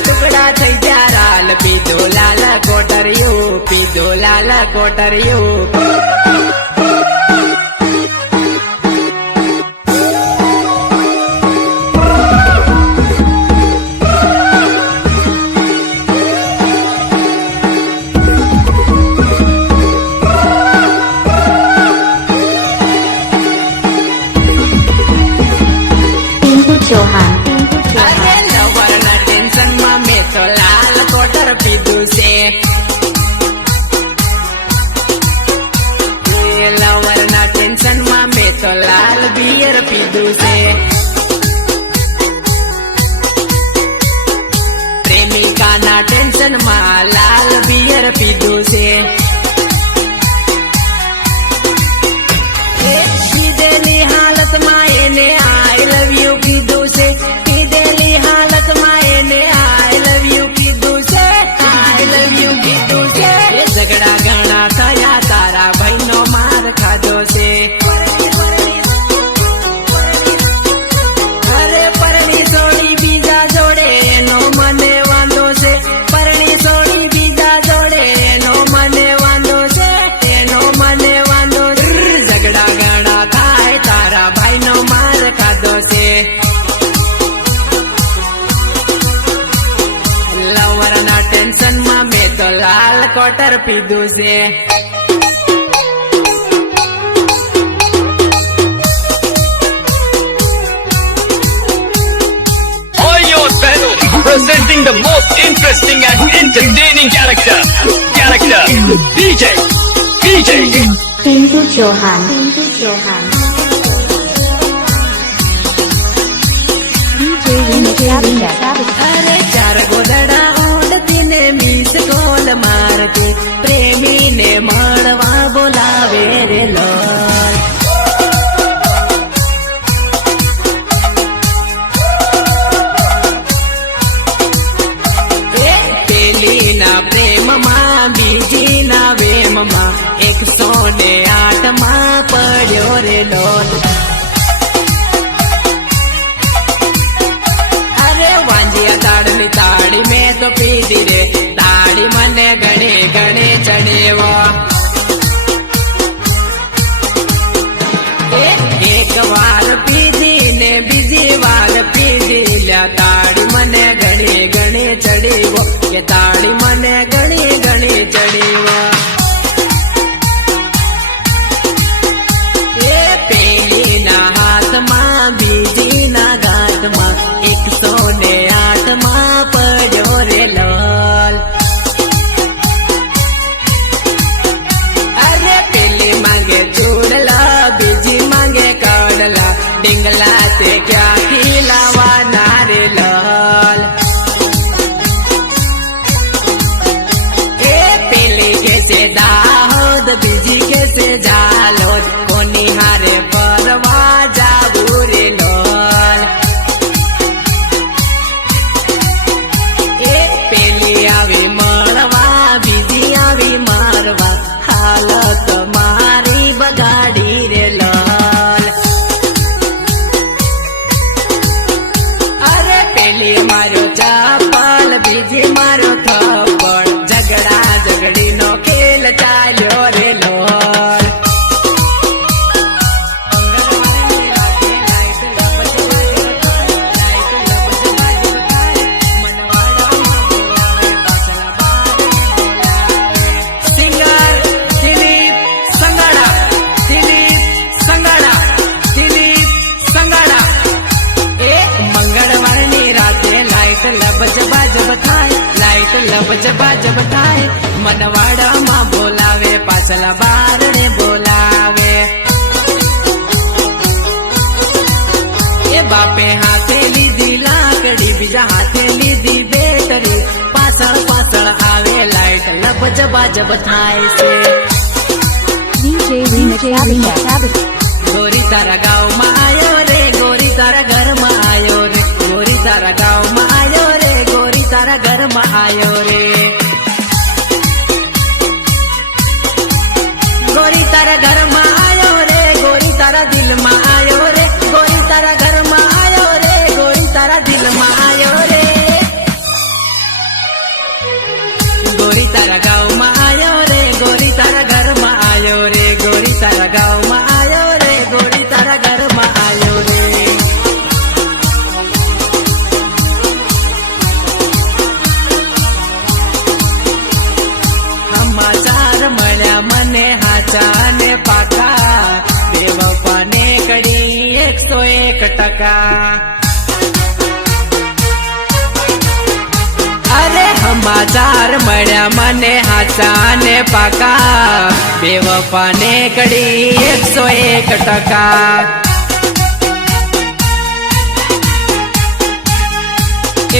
ટુકડા થઈ ગયા રાલ પીધો લાલ કોટરિયું પીધો લાલ કોટરિયું Johan. અરે લવરના ટેન્શનમાં મેં તો લાલ કોટર પીધું છે લવરના ટેન્શનમાં મેં તો લાલ બિયર પીધું છે પ્રેમિકાના ટેન્શનમાં લાલ બિયર પીધું છે કીધેલી હાલતમાં એને આઈ લવ યુ કીધું છે કીધેલી હાલતમાં એને આઈ લવ યુ કીધું છે આઈ લવ યુ કીધું છે ઝઘડા ઘણા થયા તારા ભાઈનો માર ખાધો છે અરે પરણી સોળી બીજા જોડે એનો મને વાંધો છે પરણી સોળી બીજા જોડે એનો મને વાંધો છે એનો મને વાંધો ઝઘડા ઘણા થાય તારા ભાઈનો માર ખાધો છે લવરના ટેન્શનમાં મેં તો લાલ કોટર પીધું છે Presenting the most interesting and entertaining character DJ Pintu Johan. અરે ચાર ગોદડા ઓઢતી ને મીસ કોલ મારતી પ્રેમીને મળવા બોલાવે રે લોલ પેલીના પ્રેમમાં બીજીના વેમમાં 108 માં પડ્યો રે લોલ અરે વાંજિયા તાળની તાળી મેં તો પીધી રે તાળી મને ગણે ગણે ચડેવો એક વાર પીધી ને બીજી વાર પીધી લ્યા તાળી મને ગણી ગણી ચડીવો કે તાળી મને ગણી ગણી ચડીવો પેલીના હાથમાં બીજીના ગાંઠમાં 108 માં પડ્યો રે લોલ અરે પેલી માંગે ચૂડલા બીજી માંગે કડલા ડીંગલા તે ક્યાંથી લાવવાના રે લોલ પેલી કે છે દાહોદ બીજી કે છે ઝાલોદ કોની હારે ફરવા જાવું રે લોલ પેલી આવી મળવા બીજી આવી મારવા હાલત મારી બગાડી રે લોલ અરે પેલી મારો ચપ્પલ બીજી મારો થપ્પડ ઝઘડા ઝઘડીનો ખેલ ચાલ્યો રે લોલ સિંગર દિલીપ સંગાડા મંગળવારની રાતે લાઈટ લબજ બાજબ થાય મનવાડામાં બોલાવે પાછલા બારણે બોલાવે એ બાપે હાથે લીધી લાકડી બીજા હાથે લીધી બેટરી પાછળ પાછળ આવે લાઈટ લબજ બાજબ થાય છે ગોરી તારા ગામમાં આયો રે ગોરી તારા ઘરમાં આયો રે ગોરી તારા ગામમાં આયો રે ગોરી તારા ઘરમાં આયો રે ગોરી તારા ઘરમાં આયો રે ગોરી તારા દિલમાં 1%. અરે સમાચાર મળ્યા મને હાચા ને પાકા, બેવફાને કડી 101%.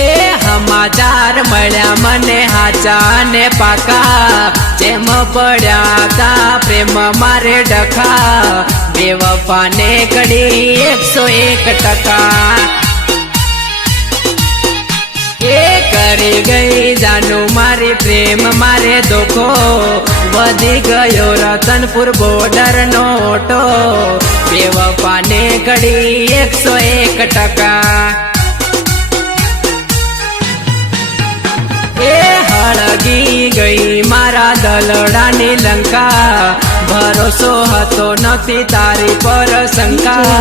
એ સમાચાર મળ્યા મને હાચા ને પાકા, જેમ પડ્યા તા પ્રેમ મારે ડખા, બેવફાને કડી 101%. એ કરી ગઈ જાનું મારી પ્રેમ મારે ધોખો, વધી ગયો રતનપુર બોર્ડર નો ઓટો, બેવફાને કડી 101%. એ હળગી ગઈ મારા દલડાની લંકા, ભરોસો હતો નથી તારી પર શંકા,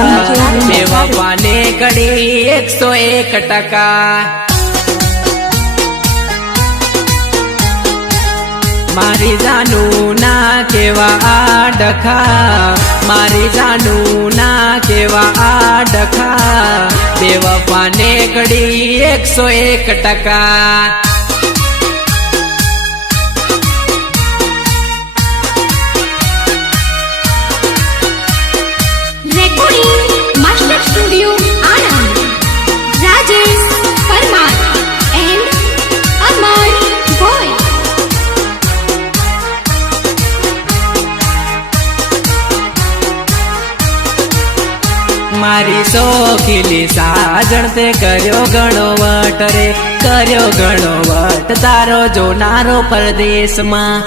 બેવફાને કડી 101%. મારી જાનું ના કેવા આ ડખા, મારી જાનું ના કેવા આ ડખા, બેવફાને કડી 101%. Recording Master Studio Anand, Rajesh Parmar and Amar Boy. મારી સોખીલી સાજણ તે કર્યો ઘણો વટ રે, કર્યો ઘણો વટ તારો જોનારો પરદેશમાં.